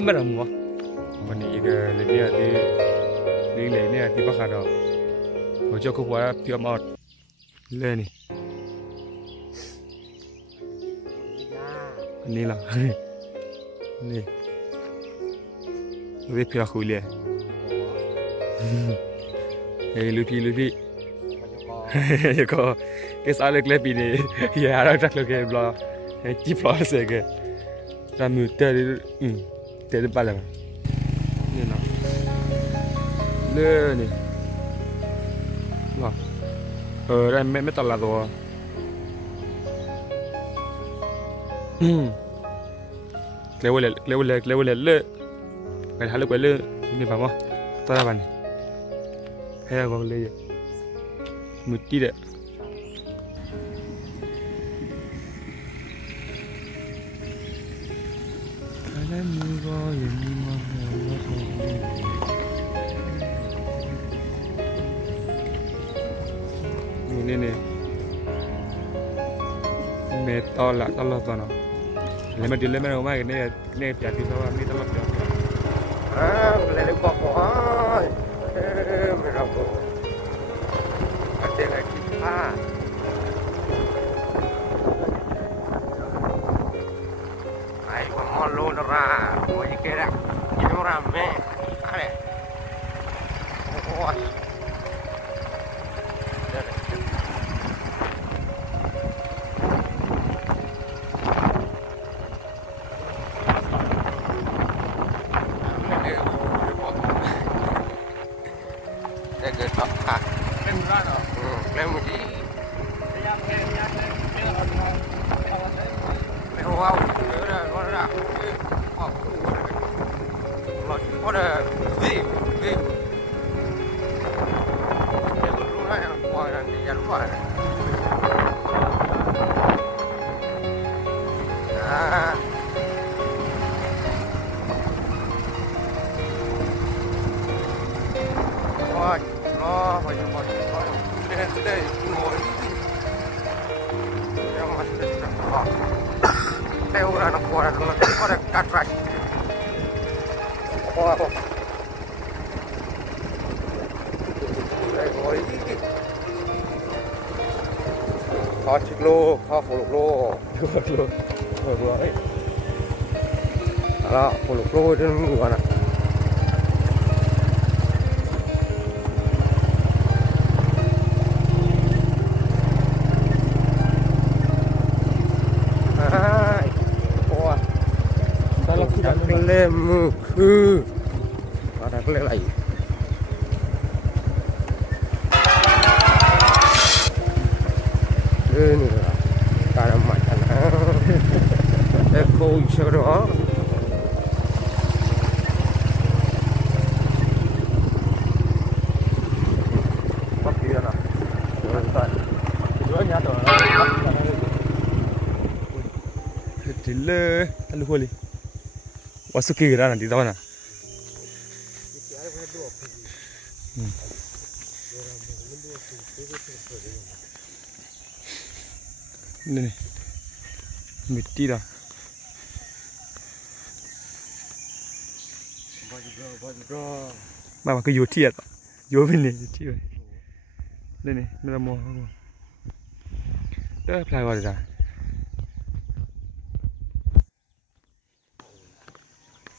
Lembar semua. Bani ke lebih ada ni di bakar dah. Bocor aku buat piam out. Le ni. Ni lah. Ni. Lebih piam aku le. Lupi. Ko kes alek lepi ni. Ya ada tak lagi bla. Chip lah sege. Ramu tadi tadi balik. Ni nak. Le ni. Wah. Rai me tak lah tu. Level le. Kan halu le ni apa mah? Tak apa ni. Hei aku le. Muti dek. Ini metal lah kalau sana. Lemah rumah ini jadi sama ini telur dia. Lele pokok. Mereka ada lagi ah. Ayo malu nera, mau kira ini rame, ada. Oh. Kho chích lô, kho phổ lục lô, vừa ấy, đó phổ lục lô trên ngựa này, lên khư, đặt lên lại. Ini lah, cara macam eko isoro. Tapi ya lah, jualan. Jualnya tu. Dile, alu holi. Wasuki kira nanti tahu na. Ini nih, miti dah. Mama ke yuti ya, yuti ni yuti. Ini nih, mana mau aku. Dah apply awal dah.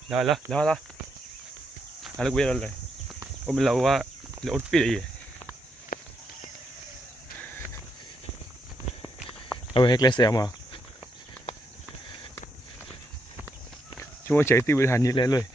Dah. Alu gue dah. Oh melawa, laut pilih. Aku kelas sama. Cuma chạy tiêu hành như lên rồi.